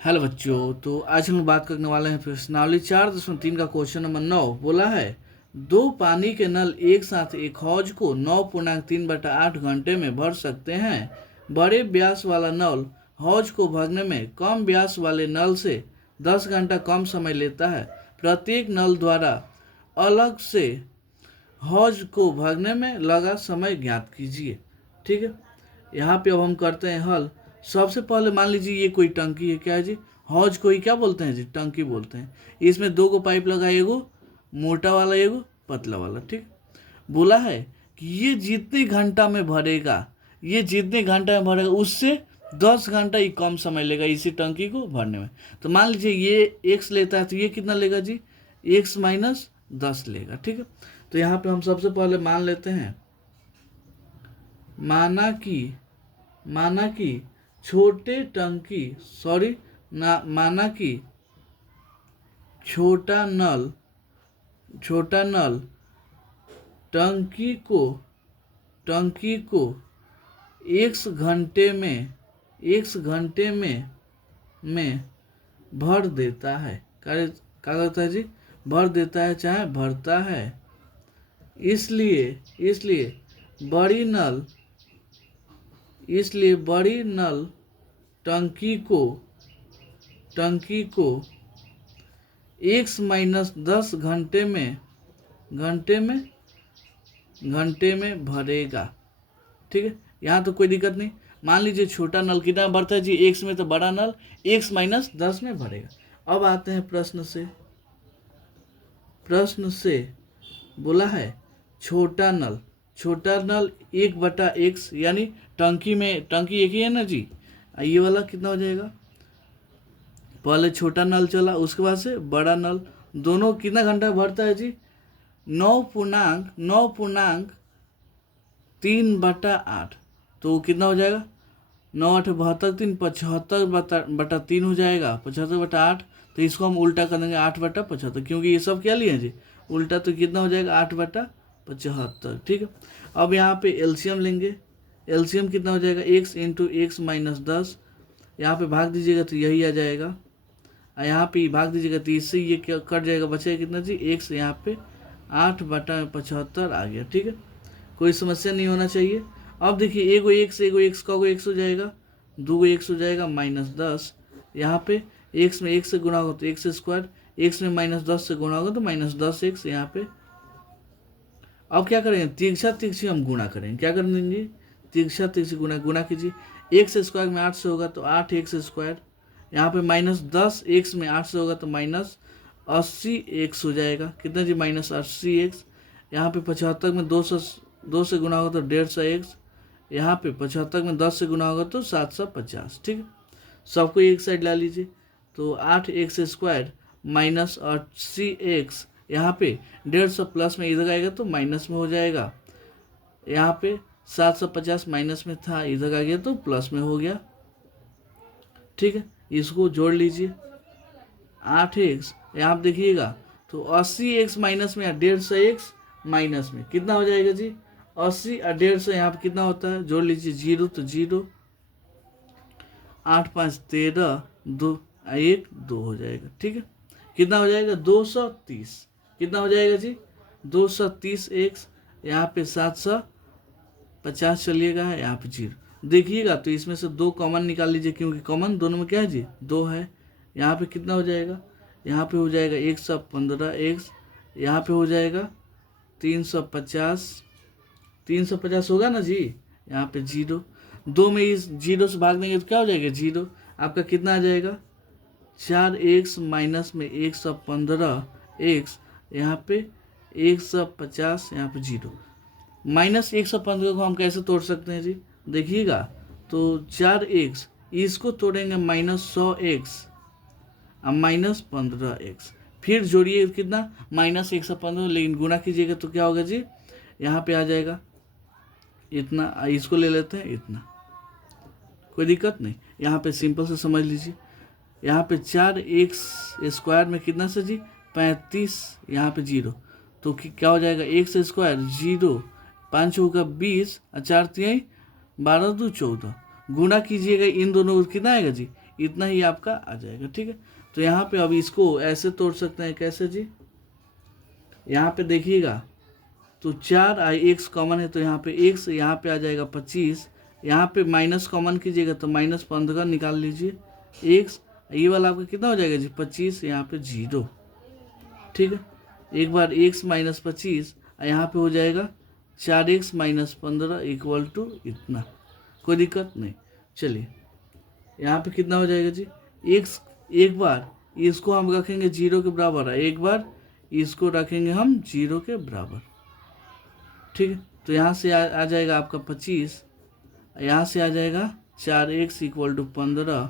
Hello बच्चों, तो आज हम लोग बात करने वाले हैं प्रश्नावली 4.3 का क्वेश्चन नंबर 9। बोला है दो पानी के नल एक साथ एक हौज को 9.3/8 घंटे में भर सकते हैं। बड़े व्यास वाला नल हौज को भरने में कम व्यास वाले नल से 10 घंटा कम समय लेता है। प्रत्येक नल द्वारा अलग से हौज को भरने में लगा समय ज्ञात कीजिए। ठीक है, यहाँ पे अब हम करते हैं हल। सबसे पहले मान लीजिए ये कोई टंकी है। क्या है जी? हौज को ही क्या बोलते हैं जी? टंकी बोलते हैं। इसमें दो को पाइप लगा, एगो मोटा वाला एगो पतला वाला। ठीक, बोला है कि ये जितने घंटा में भरेगा, ये जितने घंटा में भरेगा उससे 10 घंटा ही कम समय लेगा इसी टंकी को भरने में। तो मान लीजिए ये एक्स लेता है तो ये कितना लेगा जी? एक्स माइनस 10 लेगा। ठीक है, तो यहाँ पे हम सबसे पहले मान लेते हैं, माना कि छोटे टंकी सॉरी ना माना कि छोटा नल टंकी को एक घंटे में भर देता है। क्या करता है जी? भर देता है, चाहे भरता है। इसलिए बड़ी नल टंकी को एक्स माइनस 10 घंटे में भरेगा। ठीक है, यहाँ तो कोई दिक्कत नहीं। मान लीजिए छोटा नल कितना भरता है जी? एक्स में, तो बड़ा नल एक्स माइनस 10 में भरेगा। अब आते हैं प्रश्न से। बोला है छोटा नल 1/x, यानी टंकी एक ही है ना जी। ये वाला कितना हो जाएगा? पहले छोटा नल चला, उसके बाद से बड़ा नल, दोनों कितना घंटा भरता है जी? 9.3/8। तो कितना हो जाएगा? 9×8 = 72, 75/3 हो जाएगा। 75/8, तो इसको हम उल्टा कर देंगे 8/75, क्योंकि ये सब क्या लिए जी? उल्टा। तो कितना हो जाएगा? 8/75। ठीक है, अब यहाँ पे एलसीएम लेंगे। एलसीएम कितना हो जाएगा? x × x minus 10। यहाँ पे भाग दीजिएगा तो यही आ जाएगा, यहाँ पे भाग दीजिएगा तो इससे ये क्या कट जाएगा, बचेगा कितना जी? x। यहाँ पे 8/75 आ गया। ठीक है, कोई समस्या नहीं होना चाहिए। अब देखिए एगो x का x हो जाएगा, दूगो x हो जाएगा -10। यहाँ पे x में x से गुणा होगा तो x², x में -10 से गुणा होगा तो -10x। यहाँ पे अब क्या करेंगे? तिरछी हम गुणा करेंगे। क्या करेंगे? तिरछी गुणा कीजिए। x² में 8 से होगा तो 8x²। यहाँ पे -10 x में 8 से होगा तो -80x हो जाएगा। कितना जी? -80x। यहाँ पे 75 में 2 से गुणा होगा तो 150x। यहाँ पे 75 में 10 से गुणा होगा तो 750। ठीक है, सबको एक साइड ला लीजिए। तो 8x² -80x, यहाँ पे 150 प्लस में इधर आएगा तो माइनस में हो जाएगा। यहाँ पे 750 माइनस में था, इधर आ गया तो प्लस में हो गया। ठीक है, इसको जोड़ लीजिए। 8x, यहाँ आप देखिएगा तो 80x माइनस में 150x माइनस में कितना हो जाएगा जी? 80 और 150। यहाँ पे कितना होता है? जोड़ लीजिए 0 तो 0, 8 5 13, 2 1 2 हो जाएगा। ठीक है, कितना हो जाएगा? 230। कितना हो जाएगा जी? 230x। यहाँ पे 750 चलिएगा, यहाँ पे 0 देखिएगा तो इसमें से 2 कॉमन निकाल लीजिए, क्योंकि कॉमन दोनों में क्या है जी? 2 है। यहाँ पे कितना हो जाएगा? यहाँ पे हो जाएगा 115x। यहाँ पे हो जाएगा 350 होगा ना जी। यहाँ पे 0, 2 में इस 0 से भाग देंगे तो क्या हो जाएगा? 0। आपका कितना आ जाएगा? 4x माइनस में 115x, यहाँ पे 150, यहाँ पे 0। -115 को हम कैसे तोड़ सकते हैं जी? देखिएगा तो 4x, इसको तोड़ेंगे -100x और -15x, फिर जोड़िए कितना? -115, लेकिन गुणा कीजिएगा तो क्या होगा जी? यहाँ पे आ जाएगा इतना, इसको ले लेते हैं इतना, कोई दिक्कत नहीं। यहाँ पे सिंपल से समझ लीजिए। यहाँ पे 4x² में कितना से जी? 35, यहाँ पे 0, तो क्या हो जाएगा? x² 0, 5 होगा 20 और 4 3 12 2 14। गुणा कीजिएगा इन दोनों को, कितना आएगा जी? इतना ही आपका आ जाएगा। ठीक है, तो यहाँ पे अब इसको ऐसे तोड़ सकते हैं, कैसे जी, यहाँ पे देखिएगा तो 4x कॉमन है, तो यहाँ पे x, यहाँ पे आ जाएगा 25, यहाँ पे माइनस कॉमन कीजिएगा तो -15 निकाल लीजिए x, ये वाला आपका कितना हो जाएगा जी 25, यहाँ पे 0। ठीक है, एक बार x - 25, यहाँ पे हो जाएगा 4x - 15 इक्वल टू इतना, कोई दिक्कत नहीं। चलिए यहाँ पे कितना हो जाएगा जी x, एक बार इसको हम रखेंगे 0 के बराबर, एक बार इसको रखेंगे हम 0 के बराबर। ठीक है, तो यहाँ से आ जाएगा आपका 25, यहाँ से आ जाएगा 4x इक्वल टू 15,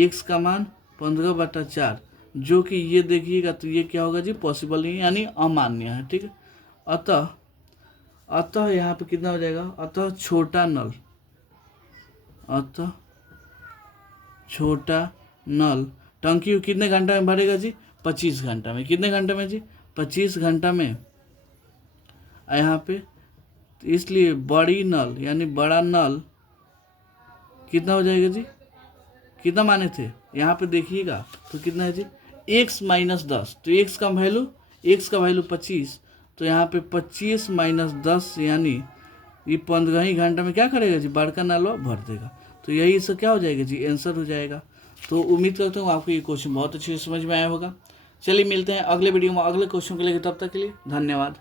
x का मान 15/4, जो कि ये देखिएगा तो ये क्या होगा जी, पॉसिबल नहीं, यानी अमान्य है। ठीक है, अतः यहाँ पे कितना हो जाएगा, अतः छोटा नल टंकी कितने घंटा में भरेगा जी, 25 घंटा में। कितने घंटे में जी, 25 घंटा में। यहाँ पे इसलिए बड़ी नल यानी बड़ा नल कितना हो जाएगा जी, कितना माने थे यहाँ पे देखिएगा तो कितना है जी, x - 10, तो x का वैल्यू 25, तो यहाँ पे 25 - 10 यानी ये 15 ही घंटा में क्या करेगा जी, बड़का नल भर देगा। तो यही इसका क्या हो जाएगा जी, आंसर हो जाएगा। तो उम्मीद करता हूँ आपको ये क्वेश्चन बहुत अच्छे से समझ में आया होगा। चलिए मिलते हैं अगले वीडियो में अगले क्वेश्चन को लेकर, तब तक के लिए धन्यवाद।